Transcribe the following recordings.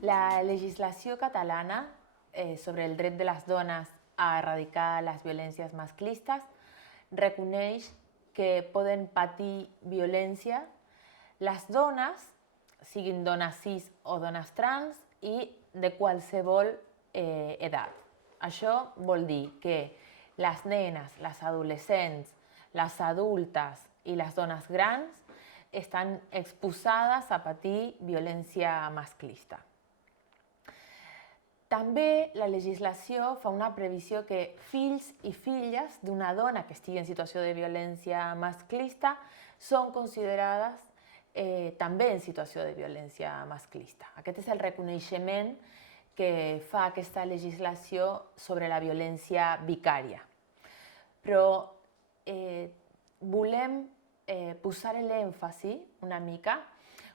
La legislació catalana sobre el dret de les dones a erradicar les violències masclistes reconeix que poden patir violència les dones, siguin dones cis o dones trans, i de qualsevol edat. Això vol dir que les nenes, les adolescents, les adultes i les dones grans estan exposades a patir violència masclista. També la legislació fa una previsió que fills i filles d'una dona que estigui en situació de violència masclista són considerades també en situació de violència masclista. Aquest és el reconeixement que fa aquesta legislació sobre la violència vicària. Però volem posar l'èmfasi una mica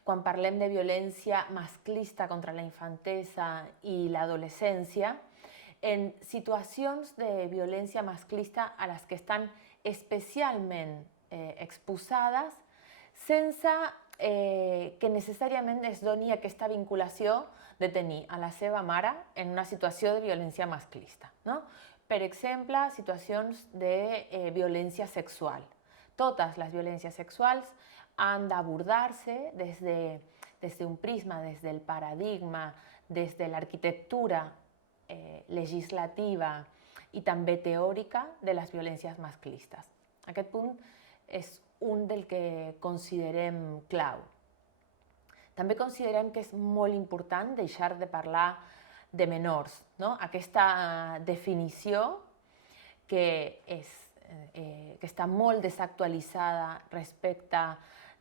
quan parlem de violència masclista contra la infantesa i l'adolescència, en situacions de violència masclista a les que estan especialment exposades sense que necessàriament es doni aquesta vinculació de tenir a la seva mare en una situació de violència masclista. Per exemple, situacions de violència sexual. Totes les violències sexuals han d'abordar-se des d'un prisma, des del paradigma, des de l'arquitectura legislativa i també teòrica de les violències masclistes. Aquest punt és un del que considerem clau. També considerem que és molt important deixar de parlar de menors. Aquesta definició que està molt desactualitzada respecte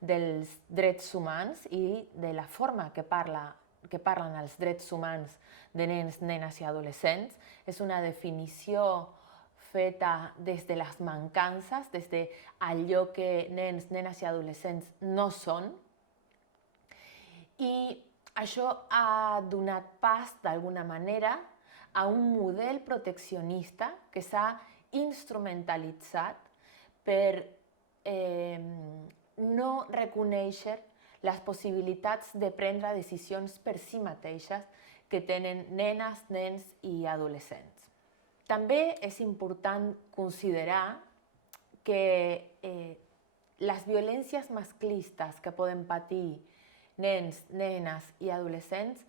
dels drets humans i de la forma que parlen els drets humans de nens, nenes i adolescents. És una definició feta des de les mancances, des d'allò que nens, nenes i adolescents no són. I això ha donat pas, d'alguna manera, a un model proteccionista que s'ha instrumentalitzat per no reconèixer les possibilitats de prendre decisions per si mateixes que tenen nenes, nens i adolescents. També és important considerar que les violències masclistes que poden patir nens, nenes i adolescents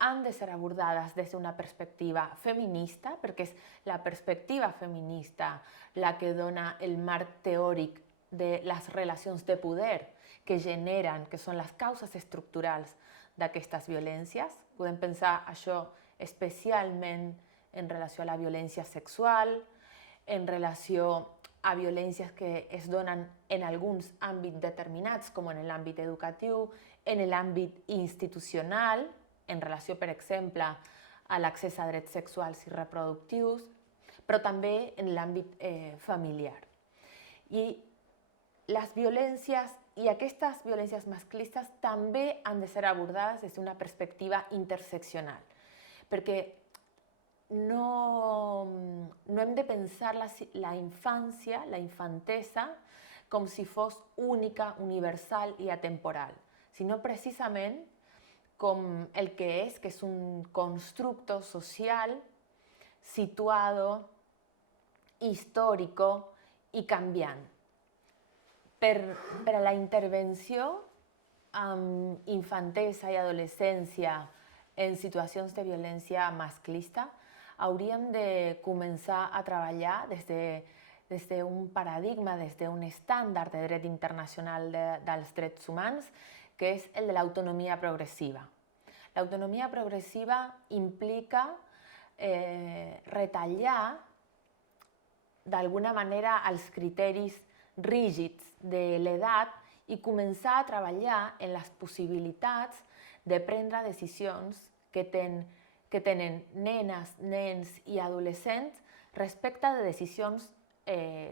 han de ser abordades des d'una perspectiva feminista, perquè és la perspectiva feminista la que dona el marc teòric de les relacions de poder que generen, que són les causes estructurals d'aquestes violències. Podem pensar això especialment en relació a la violència sexual, en relació a violències que es donen en alguns àmbits determinats, com en l'àmbit educatiu, en l'àmbit institucional, en relació, per exemple, a l'accés a drets sexuals i reproductius, però també en l'àmbit familiar. I les violències i aquestes violències masclistes també han de ser abordades des d'una perspectiva interseccional, perquè no hem de pensar la infància, la infantesa, com si fos única, universal i atemporal, sinó precisament com el que és un constructo social situado, histórico i canviant. Per a la intervenció amb infantesa i adolescència en situacions de violència masclista, hauríem de començar a treballar des d'un paradigma, des d'un estàndard de dret internacional dels drets humans, que és el de l'autonomia progressiva. L'autonomia progressiva implica retallar d'alguna manera els criteris rígids de l'edat i començar a treballar en les possibilitats de prendre decisions que tenen nenes, nens i adolescents respecte de decisions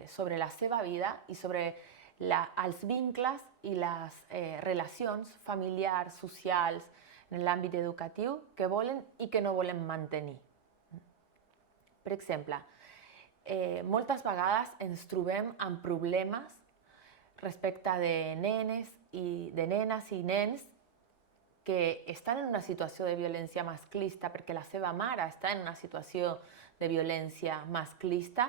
sobre la seva vida i sobre els vincles i les relacions familiars, socials, en l'àmbit educatiu que volen i que no volen mantenir. Per exemple, moltes vegades ens trobem amb problemes respecte de nenes i nens que estan en una situació de violència masclista perquè la seva mare està en una situació de violència masclista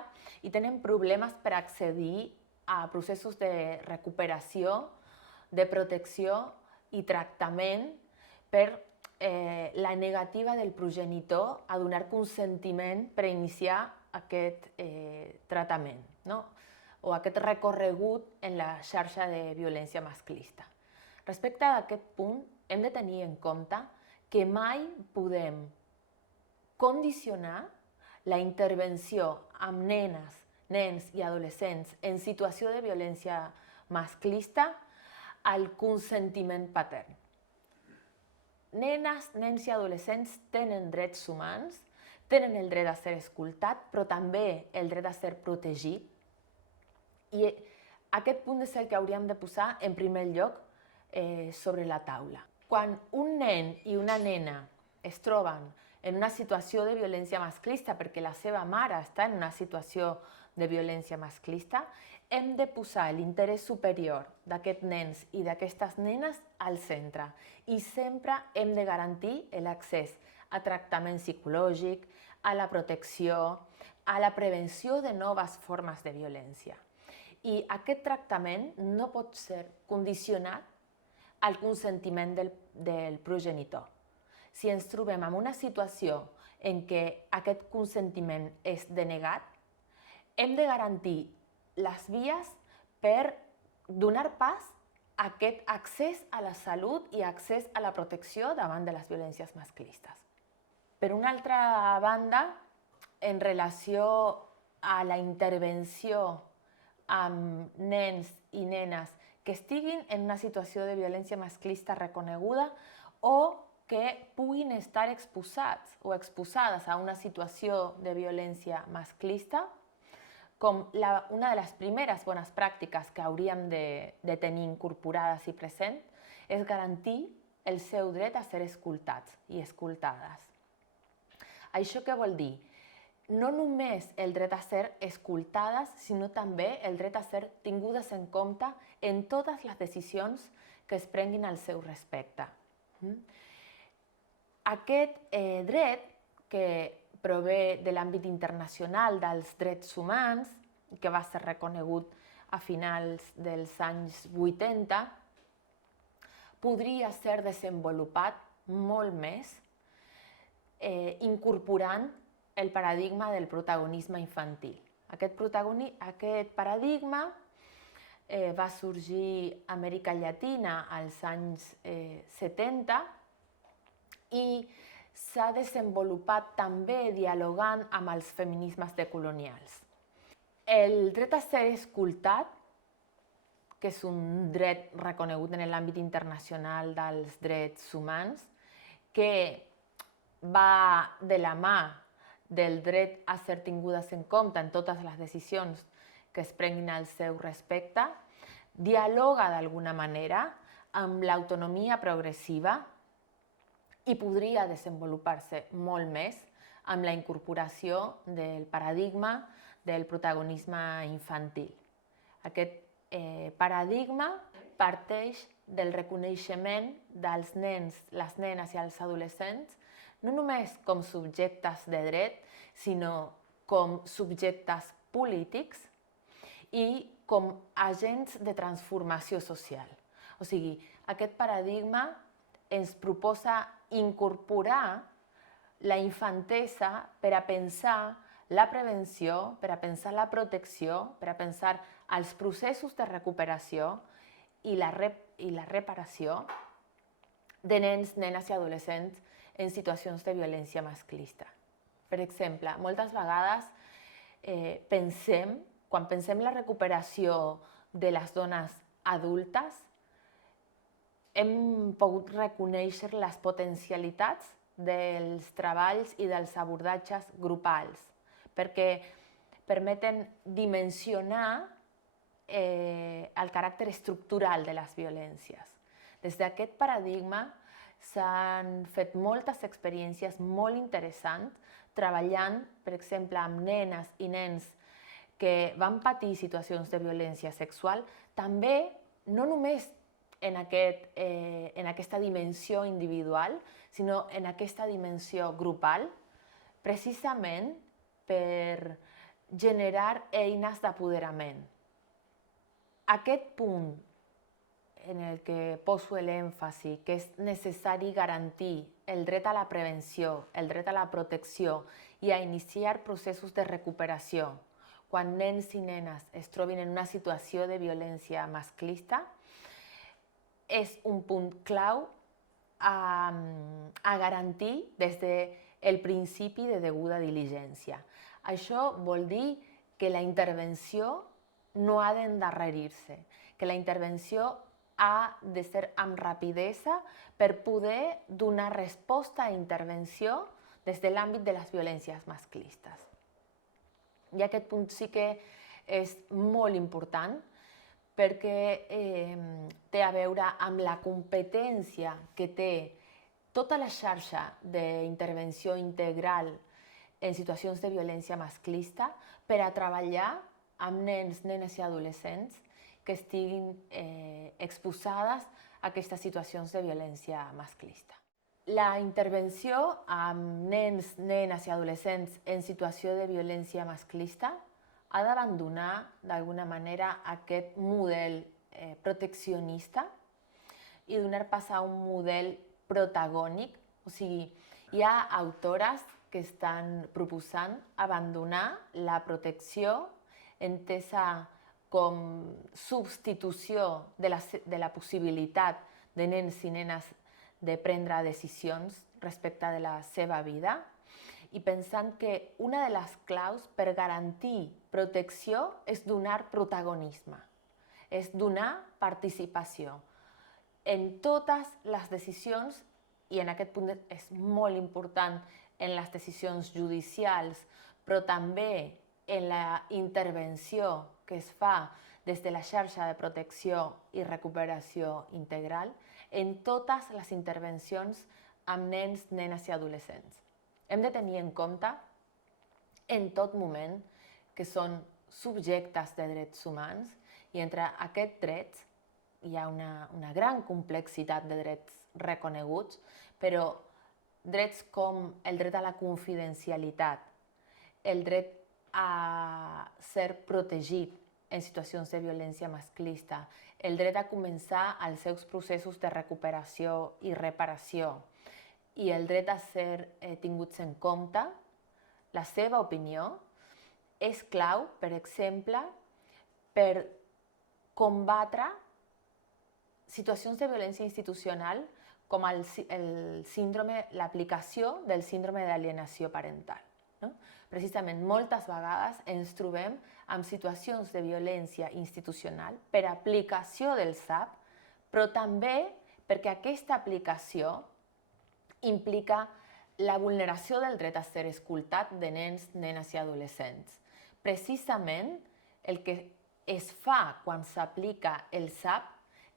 i tenen problemes per accedir a processos de recuperació, de protecció i tractament per la negativa del progenitor a donar consentiment per iniciar aquest tractament, no? O aquest recorregut en la xarxa de violència masclista. Respecte a aquest punt, hem de tenir en compte que mai podem condicionar la intervenció amb nenes, nens i adolescents en situació de violència masclista al consentiment patern. Nenes, nens i adolescents tenen drets humans, tenen el dret a ser escoltat, però també el dret a ser protegit. I aquest punt és el que hauríem de posar en primer lloc sobre la taula. Quan un nen i una nena es troben en una situació de violència masclista perquè la seva mare està en una situació de violència masclista, hem de posar l'interès superior d'aquests nens i d'aquestes nenes al centre i sempre hem de garantir l'accés a tractament psicològic, a la protecció, a la prevenció de noves formes de violència. I aquest tractament no pot ser condicionat al consentiment del progenitor. Si ens trobem en una situació en què aquest consentiment és denegat, hem de garantir les vies per donar pas a aquest accés a la salut i accés a la protecció davant de les violències masclistes. Per una altra banda, en relació a la intervenció amb nens i nenes que estiguin en una situació de violència masclista reconeguda o que puguin estar exposats o exposades a una situació de violència masclista, com una de les primeres bones pràctiques que hauríem de tenir incorporades i presents, és garantir el seu dret a ser escoltats i escoltades. Això què vol dir? No només el dret a ser escoltades, sinó també el dret a ser tingudes en compte en totes les decisions que es prenguin al seu respecte. Aquest dret, que prové de l'àmbit internacional dels drets humans, que va ser reconegut a finals dels anys 80, podria ser desenvolupat molt més incorporant el paradigma del protagonisme infantil. Aquest paradigma va sorgir a Amèrica Llatina als anys 70 i s'ha desenvolupat també dialogant amb els feminismes decolonials. El dret a ser escoltat, que és un dret reconegut en l'àmbit internacional dels drets humans, que va de la mà del dret a ser tingudes en compte en totes les decisions que es prenguin al seu respecte, dialoga d'alguna manera amb l'autonomia progressiva i podria desenvolupar-se molt més amb la incorporació del paradigma del protagonisme infantil. Aquest paradigma parteix del reconeixement dels nens, les nenes i els adolescents no només com subjectes de dret, sinó com subjectes polítics i com agents de transformació social. O sigui, aquest paradigma ens proposa incorporar la infantesa per a pensar la prevenció, per a pensar la protecció, per a pensar els processos de recuperació i la reparació de nens, nenes i adolescents en situacions de violència masclista. Per exemple, moltes vegades quan pensem la recuperació de les dones adultes, hem pogut reconèixer les potencialitats dels treballs i dels abordatges grupals, perquè permeten dimensionar el caràcter estructural de les violències. Des d'aquest paradigma s'han fet moltes experiències molt interessants treballant, per exemple, amb nenes i nens que van patir situacions de violència sexual, també no només en aquesta dimensió individual, sinó en aquesta dimensió grupal, precisament per generar eines d'apoderament. Aquest punt en el que poso l'èmfasi, que és necessari garantir el dret a la prevenció, el dret a la protecció i a iniciar processos de recuperació quan nens i nenes es trobin en una situació de violència masclista, és un punt clau a garantir des del principi de deguda diligència. Això vol dir que la intervenció no ha d'endarrerir-se, que la intervenció ha de ser amb rapidesa per poder donar resposta a intervenció des de l'àmbit de les violències masclistes. I aquest punt sí que és molt important perquè té a veure amb la competència que té tota la xarxa d'intervenció integral en situacions de violència masclista per a treballar amb nens, nenes i adolescents que estiguin exposades a aquestes situacions de violència masclista. La intervenció amb nens, nenes i adolescents en situació de violència masclista ha d'abandonar d'alguna manera aquest model proteccionista i donar pas a un model protagònic. O sigui, hi ha autores que estan proposant abandonar la protecció entesa com substitució de la possibilitat de nens i nenes de prendre decisions respecte de la seva vida i pensant que una de les claus per garantir protecció és donar protagonisme, és donar participació en totes les decisions i en aquest punt és molt important en les decisions judicials, però també en la intervenció que es fa des de la xarxa de protecció i recuperació integral, en totes les intervencions amb nens, nenes i adolescents. Hem de tenir en compte en tot moment que són subjectes de drets humans i entre aquests drets hi ha una gran complexitat de drets reconeguts, però drets com el dret a la confidencialitat, el dret a ser protegit en situacions de violència masclista, el dret a començar els seus processos de recuperació i reparació i el dret a ser tinguts en compte, la seva opinió és clau, per exemple, per combatre situacions de violència institucional com l'aplicació del síndrome d'alienació parental. Precisament, moltes vegades ens trobem amb situacions de violència institucional per aplicació del SAP, però també perquè aquesta aplicació implica la vulneració del dret a ser escoltat de nens, nenes i adolescents. Precisament, el que es fa quan s'aplica el SAP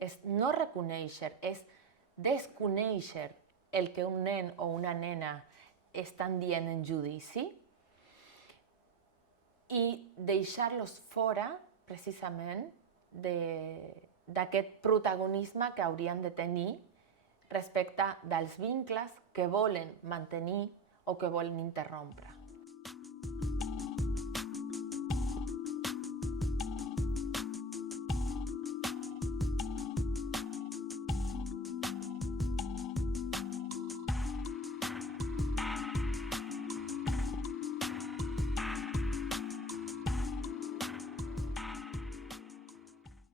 és no reconèixer, és desconèixer el que un nen o una nena estan dient en judici i deixar-los fora, precisament, d'aquest protagonisme que haurien de tenir respecte dels vincles que volen mantenir o que volen interrompre.